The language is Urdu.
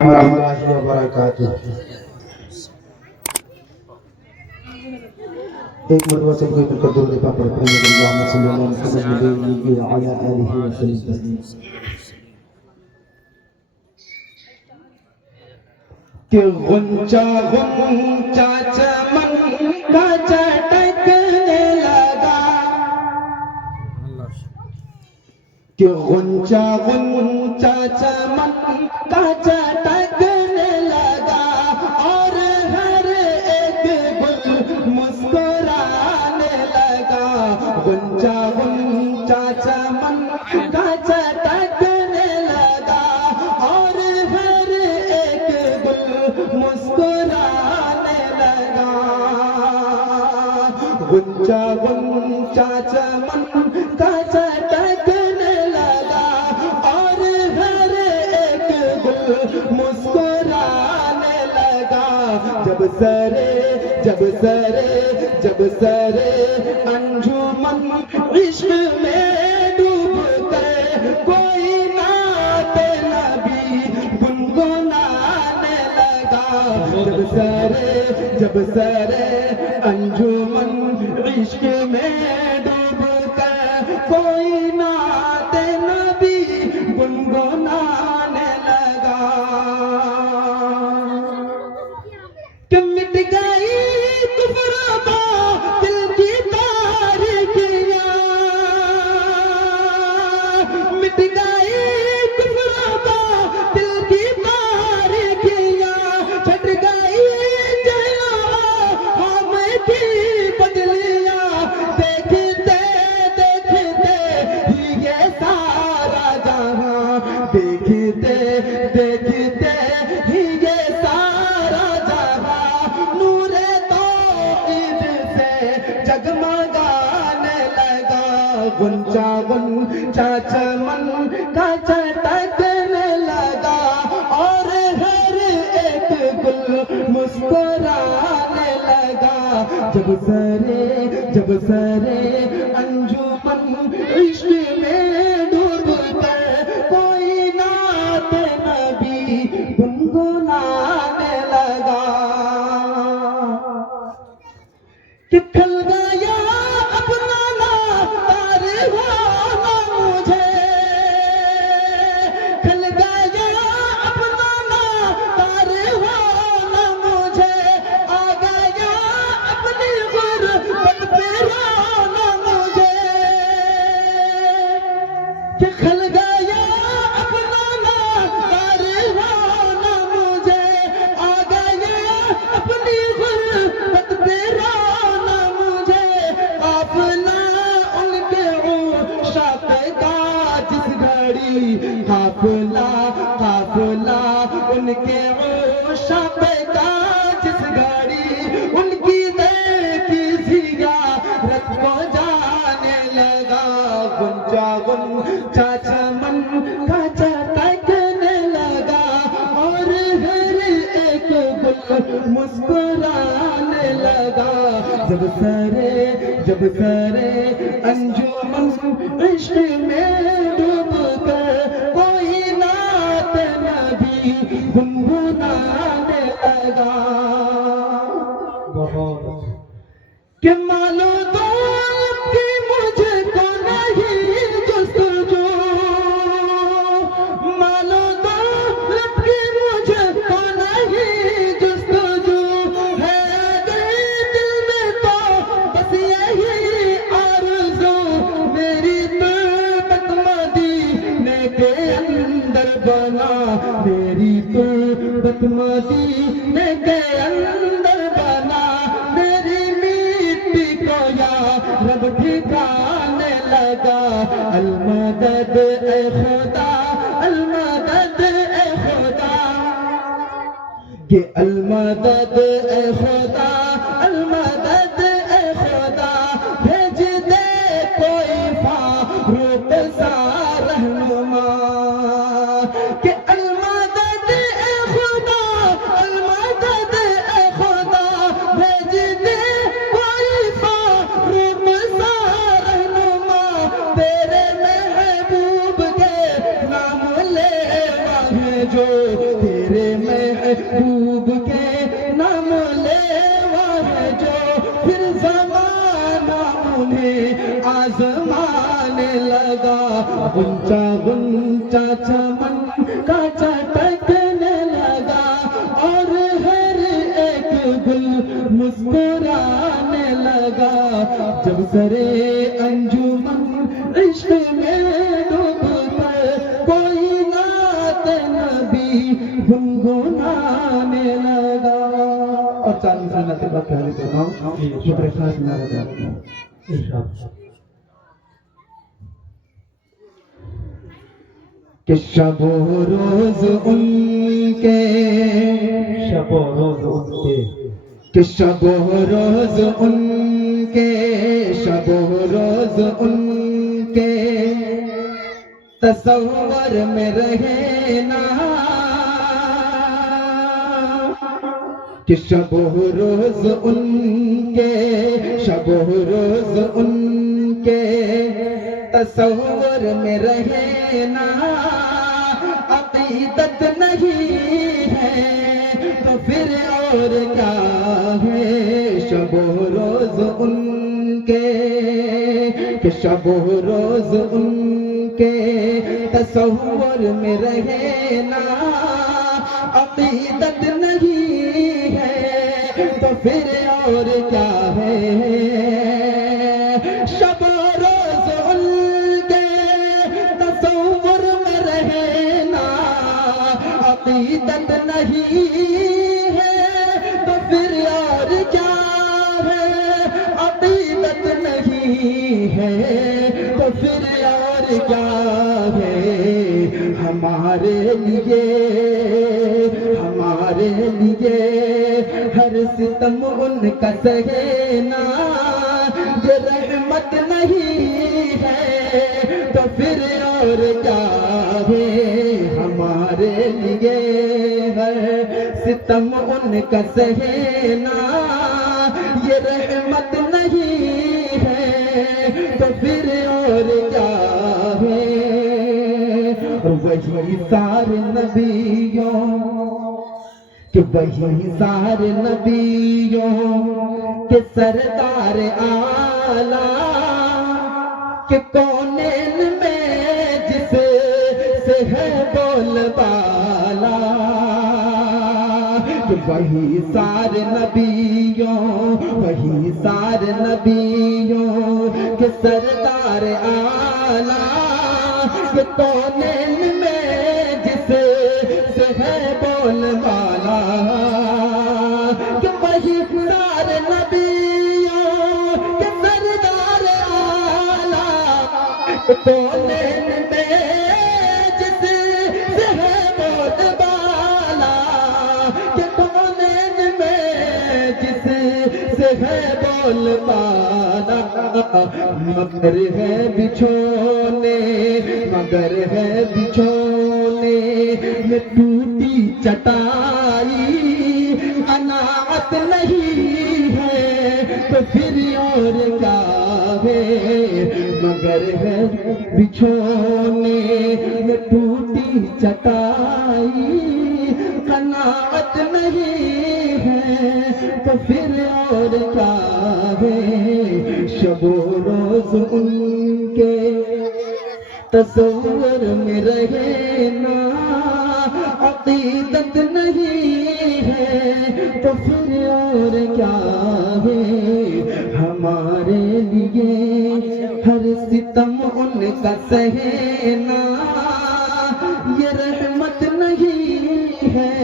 ورحمۃ اللہ وبرکاتہ۔ ایک مرتبہ سب کو مل کر درود پاک پڑھیں گے۔ اللہم صلی علی محمد وعلی آلہ وسلم تسلیما۔ کہ غنچہ غنچہ چمن کا چٹکنے لگا، کہ غنچہ غنچہ چمن کا چٹکنے لگا، اور ہر ایک گل مسکرانے لگا۔ غنچہ غنچہ چمن کا چٹکنے لگا، اور ہر ایک گل مسکرانے لگا۔ غنچہ غنچہ چمن کا چٹکنے لگا، اور ہر ایک گل مسکرانے لگا۔ جب سرے انجمن عشق میں ڈوب کر کوئی نعت نبی گنگنانے لگا۔ جب سرے انجمن عشق میں ڈوب کر کوئی نعت نبی گنگنانے لگا، کہ مٹ گئی کفر باطل کی تاریکیاں، مٹ گئی کفر باطل کی تاریکیاں، چھٹ گئی جہنم کی بدلیاں۔ دیکھتے دیکھتے ہی یہ سارا جہاں، دیکھتے دیکھتے ہی یہ سارا جہاں نور توحید سے جگمگانے لگا۔ غنچہ غنچہ چمن کا چٹکنے لگا، اور ہر ایک گل مسکرانے لگا۔ جب سرے انجمن عشق میں ڈوب کر کوئی نعت نبی گنگنانے لگا، کہ کھل گیا اپنا تار ہونا مجھے، کھل گیا اپنا تار ہونا مجھے، آ گیا اپنی غربت پہ رونا مجھے، کہ کھل گیا اپنا تار ہونا مجھے، آ گیا اپنی غربت پہ رونا مجھے۔ قافلہ ان کے عشاق کا جس گھڑی، قافلہ ان کے عشاق کا جس گھڑی، ان کی دیکھی زیارت کو جانے لگا۔ غنچہ غنچہ چمن کا چٹکنے لگا، اور ہر ایک گل مسکرانے لگا۔ جب سرے انجمن عشق میں ڈوب کر کوئی نعت نبی گنگنانے لگا، کہ مالو دولت کی مجھے کو نہیں جستجو، مالو دولت کی مجھے کو نہیں جستجو، ہے اگر دل میں تو بس یہی آرزو، میری تربت مدینے کے اندر بنا، میری تربت مدینے کے اندر بنا، میری مٹی کو یا رب ٹھکانے لگا۔ المدد اے خدا، المدد اے خدا، کہ المدد اے خدا، المدد اے خدا، بھیج دے کوئی فاروق سا رہنما، کہ المدد اے خدا، المدد اے خدا، بھیج دے کوئی فاروق سا رہنما، تیرے محبوب کے نام لے جو، تیرے محبوب کے نام لیوا ہے جو، پھر زمانہ انہیں آزمانے لگا، غنچہ غنچہ چمن کا چٹکنے لگا، اور ہر ایک گل مسکرانے لگا، جب سرے انجمن عشق میں ڈوب کر کوئی نعت نبی گنگنانے لگا۔ اور چالیس سنت بعد پہلے کرنا شکر خاص نعرہ کرتے ہیں کہ شب و روز ان کے، شب و روز ان کے، کہ شب و روز ان کے، شب و روز ان کے تصور میں رہے نا، کہ شب و روز ان کے، شب و روز ان کے تصور میں رہے نا، عقیدت نہیں ہے تو پھر اور کیا ہے، شب و روز ان کے، کہ شب و روز ان کے تصور میں رہے نا، عقیدت نہیں ہے تو پھر اور کیا ہے، شب و روز ان کے تصور میں رہے نا، عقیدت نہیں ہے تو پھر اور کیا ہے، عقیدت نہیں ہے تو پھر اور کیا ہے، ہمارے لیے، ہمارے لیے ہر ستم ان کا سہینا، یہ رحمت نہیں ہے تو پھر اور کیا ہے، ہمارے لیے ہر ستم ان کا سہینا، یہ رحمت نہیں ہے تو پھر اور کیا ہے، وہی سارے نبیوں، کہ وہی سارے نبیوں کہ سردار اعلیٰ، کہ کونین میں جس سے ہے بول بالا، کہ وہی سارے نبیوں، وہی سارے نبیوں کہ سردار اعلیٰ، کہ کونین میں جس سے ہے بول بالا، کہ وہی سارے نبیوں کہ سردار اعلیٰ، کونین میں جس سے ہے بول بالا، کہ کونین میں جس سے ہے بول بالا، مگر ہے بچھونے، مگر ہے بچھونے میں ٹوٹی چٹائی، قناعت نہیں ہے تو پھر اور کیا ہے، مگر ہے بچھونے میں ٹوٹی چٹائی، قناعت نہیں ہے تو پھر اور کیا ہے، شب و روز ان کے تصور میں رہے نا، عقیدت نہیں ہے تو پھر اور کیا ہے، ہمارے لیے ہر ستم ان کا سہینا، یہ رحمت نہیں ہے